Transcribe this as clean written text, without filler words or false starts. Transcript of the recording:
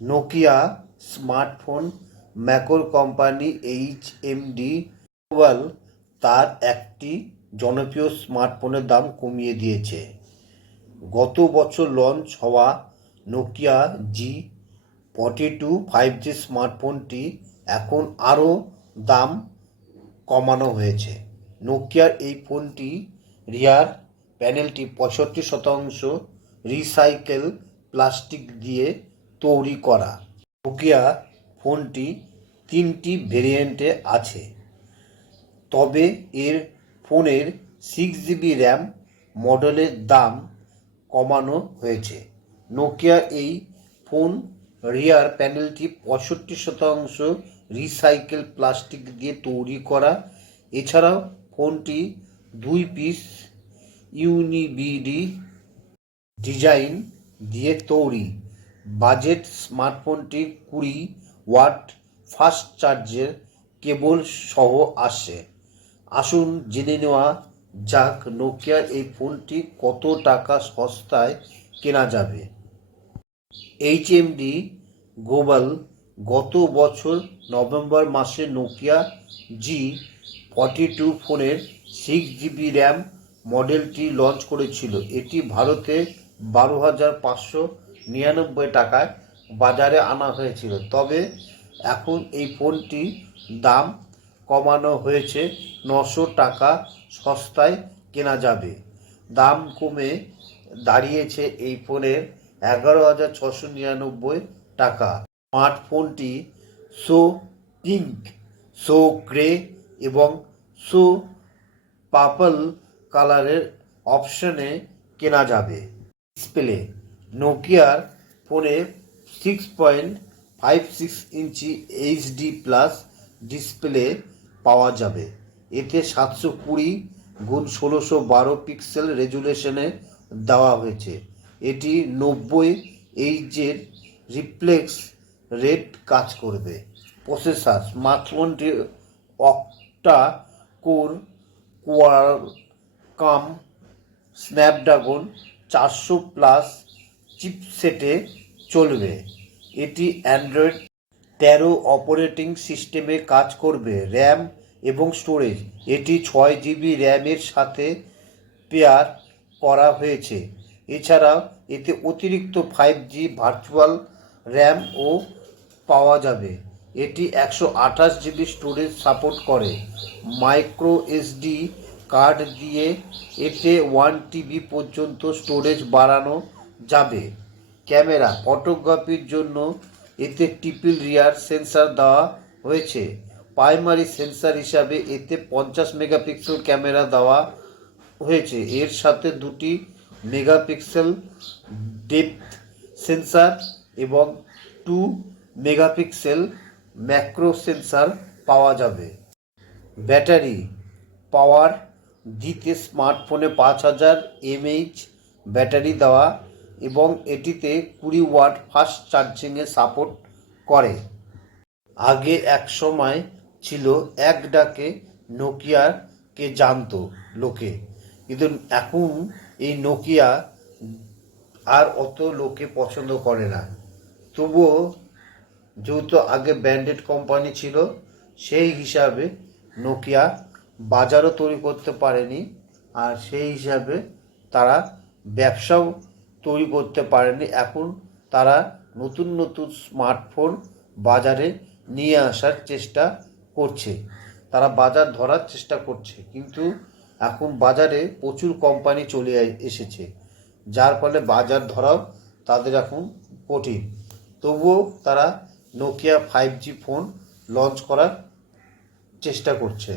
Nokia smartphone maker company HMD Global তার একটি জনপ্রিয় স্মার্টফোনের দাম কমিয়ে দিয়েছে। গত বছর লঞ্চ হওয়া নোকিয়া G42 5G স্মার্টফোনটি এখন আরও দাম কমানো হয়েছে। নোকিয়ার এই ফোনটি রিয়ার প্যানেলটি 65% রিসাইকেল প্লাস্টিক দিয়ে তৈরি করা। নোকিয়া ফোনটি 3টি ভেরিয়েন্টে আছে, তবে এর ফোনের 6GB র্যাম মডেলের দাম কমানো হয়েছে। নোকিয়ার এই ফোন রিয়ার প্যানেলটি 65% রিসাইকেল প্লাস্টিক দিয়ে তৈরি করা। এছাড়াও ফোনটি 2 পিস ইউনিবিডি ডিজাইন দিয়ে তৈরি। বাজেট স্মার্টফোনটি 20 ওয়াট ফাস্ট চার্জের কেবল সহ আসে। আসুন জেনে নেওয়া যাক নোকিয়ার এই ফোনটি কত টাকা সস্তায় কেনা যাবে। এইচএমডি গ্লোবাল গত বছর নভেম্বর মাসে নোকিয়া G42 ফোনের 6GB র্যাম মডেলটি লঞ্চ করেছিল। এটি ভারতে 12,599 টাকায় বাজারে আনা হয়েছিল, তবে এখন এই ফোনটি দাম কমানো হয়েছে, 900 টাকা সস্তায় কেনা যাবে। দাম কমে দাঁড়িয়েছে এই ফোনের 11,699 টাকা। স্মার্টফোনটি সো পিঙ্ক, সো গ্রে এবং সো পার্পল কালারের অপশনে কেনা যাবে। ডিসপ্লে নোকিয়ার ফোনে 6.56 ইঞ্চি এইচডি প্লাস ডিসপ্লে পাওয়া যাবে। এতে 720x1612 পিক্সেল রেজুলেশনে দেওয়া হয়েছে। এটি 90 Hz রিফ্লেক্স রেট কাজ করবে। প্রসেসর স্মার্টফোনটি অক্টা কোর কোয়ালকম স্ন্যাপড্রাগন 400+ চিপসেটে চলবে। এটি অ্যান্ড্রয়েড 13 অপারেটিং সিস্টেমে কাজ করবে। র্যাম এবং স্টোরেজ এটি 6GB র্যামের সাথে পেয়ার করা হয়েছে। এছাড়াও এতে অতিরিক্ত 5G ভার্চুয়াল র্যামও পাওয়া যাবে। এটি 128GB স্টোরেজ সাপোর্ট করে। মাইক্রো এসডি কার্ড দিয়ে এতে 1TB পর্যন্ত স্টোরেজ বাড়ানো যাবে। ক্যামেরা ফটোগ্রাফির জন্য এতে ট্রিপল রিয়ার সেন্সর দেওয়া হয়েছে। প্রাইমারি সেন্সর হিসাবে এতে 50 মেগাপিক্সেল ক্যামেরা দেওয়া হয়েছে। এর সাথে 2 মেগাপিক্সেল ডেপথ সেন্সর এবং 2 মেগাপিক্সেল ম্যাক্রো সেন্সর পাওয়া যাবে। ব্যাটারি পাওয়ার দিতে স্মার্টফোনে 5000 mAh ব্যাটারি দেওয়া এবং এটিতে 20 ওয়াট ফাস্ট চার্জিংয়ে সাপোর্ট করে। আগে এক সময় ছিল এক ডাকে নোকিয়াকে জানতো লোকে, কিন্তু এখন এই নোকিয়া আর অত লোকে পছন্দ করে না। তবুও যেহেতু আগে ব্র্যান্ডেড কোম্পানি ছিল, সেই হিসাবে নোকিয়া বাজারও তৈরি করতে পারেনি, আর সেই হিসাবে তারা ব্যবসাও তৈরি করতে পারেনি। এখন তারা নতুন নতুন স্মার্টফোন বাজারে নিয়ে আসার চেষ্টা করছে, তারা বাজার ধরার চেষ্টা করছে, কিন্তু এখন বাজারে প্রচুর কোম্পানি চলে এসেছে, যার ফলে বাজার ধরাও তাদের এখন কঠিন। তবুও তারা নোকিয়া 5G ফোন লঞ্চ করার চেষ্টা করছে।